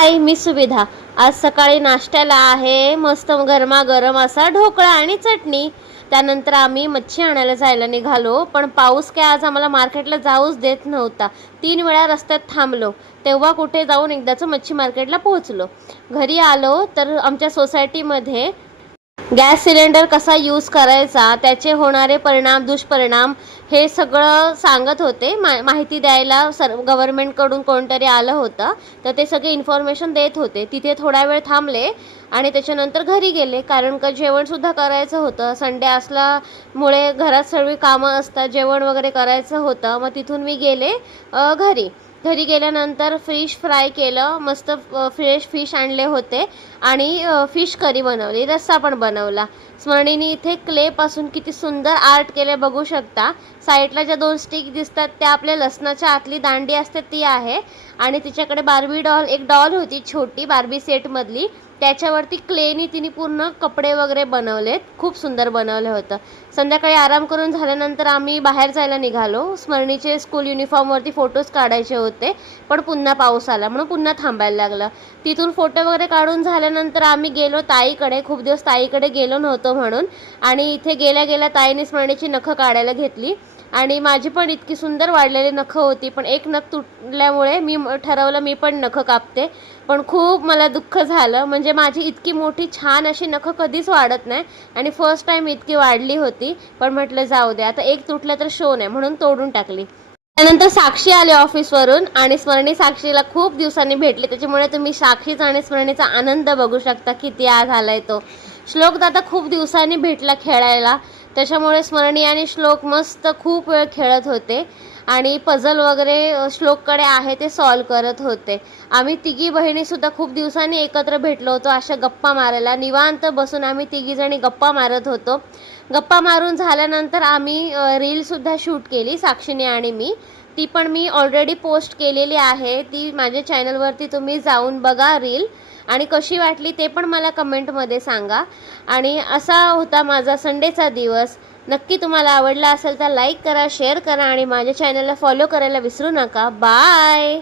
हाय, मी सुविधा। आज सकाळी नाश्त्याला आहे मस्त गरमागरम असा ढोकळा आणि चटणी। त्यानंतर आम्ही मच्छी आणायला जायला निघालो, पण पाऊस काय आज आम्हाला मार्केटला जाऊच देत नव्हता। 3 वेळा रस्त्यात थांबलो, तेव्हा कुठे जाऊन एकदाच मच्छी मार्केटला पोहोचलो। घरी आलो तर आमच्या सोसायटीमध्ये गॅस सिलेंडर कसा यूज करायचा, त्याचे होणारे परिणाम दुष्परिणाम हे सगळं सांगत होते। माहिती द्यायला गव्हर्नमेंटकडून कोणतरी आलं होतं, तर ते सगळे इन्फॉर्मेशन देत होते। तिथे थोडा वेळ थांबले आणि त्याच्यानंतर घरी गेले, कारण का जेवणसुद्धा करायचं होतं। संडे असल्यामुळे घरात सर्व कामं असतात, जेवण वगैरे करायचं होतं। मग तिथून मी गेले घरी गेल्यानंतर फिश फ्राय केलं, मस्त फ्रेश फिश आणले होते आणि फिश करी बनवली, रस्सा पण बनवला। स्मरणीने इथे क्लेपासून किती सुंदर आर्ट केले बघू शकता। साईडला ज्या 2 स्टिक दिसतात त्या आपल्या लसणाच्या आतली दांडी असते ती आहे, आणि तिच्याकडे बार्बी डॉल एक डॉल होती छोटी बार्बी सेटमधली, त्याच्यावरती क्लेनी तिने पूर्ण कपडे वगैरे बनवलेत, खूप सुंदर बनवलं होतं। संध्याकाळी आराम करून झाल्यानंतर आम्ही बाहेर जायला निघालो। स्मरणीचे स्कूल युनिफॉर्मवरती फोटोज काढायचे होते, पण पुन्हा पाऊस आला म्हणून पुन्हा थांबायला लागलं। तिथून फोटो वगैरे काढून झाल्यानंतर आम्ही गेलो ताईकडे, खूप दिवस ताईकडे गेलो नव्हतो म्हणून। आणि इथे गेल्या गेल्या ताईने स्मरणीची नखं काढायला घेतली, आणि माझी पण इतकी सुंदर वाढलेली नखं होती, पण एक नख तुटल्यामुळे मी ठरवलं मी पण नखं कापते। पण खूप मला दुःख झालं, म्हणजे माझी इतकी मोठी छान अशी नखं कधीच वाढत नाही, आणि फर्स्ट टाईम इतकी वाढली होती। पण म्हटलं जाऊ दे, आता एक तुटलं तर शो नाही म्हणून तोडून टाकली। त्यानंतर साक्षी आले ऑफिसवरून, आणि स्मरणी साक्षीला खूप दिवसांनी भेटली, त्याच्यामुळे तुम्ही साक्षीचा आणि स्मरणीचा आनंद बघू शकता किती आज आलाय तो। श्लोक दादा खूप दिवसांनी भेटला खेळायला, त्याच्यामुळे स्मरणी आणि श्लोक मस्त खूप वेळ खेळत होते, आणि पझल वगैरे श्लोककडे आहे ते सॉल्व करत होते। आम्ही तिघी बहिणीसुद्धा खूप दिवसांनी एकत्र भेटलो होतो, अशा गप्पा मारायला निवांत बसून आम्ही तिघीजणी गप्पा मारत होतो। गप्पा मारून झाल्यानंतर आम्ही रीलसुद्धा शूट केली, साक्षीने आणि मी। ती पण मी ऑलरेडी पोस्ट केलेली आहे, ती माझ्या चॅनलवरती तुम्ही जाऊन बघा रील, आणि कशी वाटली ते पण मला कमेंटमध्ये सांगा। आणि असा होता माझा संडेचा दिवस। नक्की तुम्हाला आवडला असेल तर लाईक करा, शेअर करा, आणि माझ्या चॅनलला फॉलो करायला विसरू नका। बाय।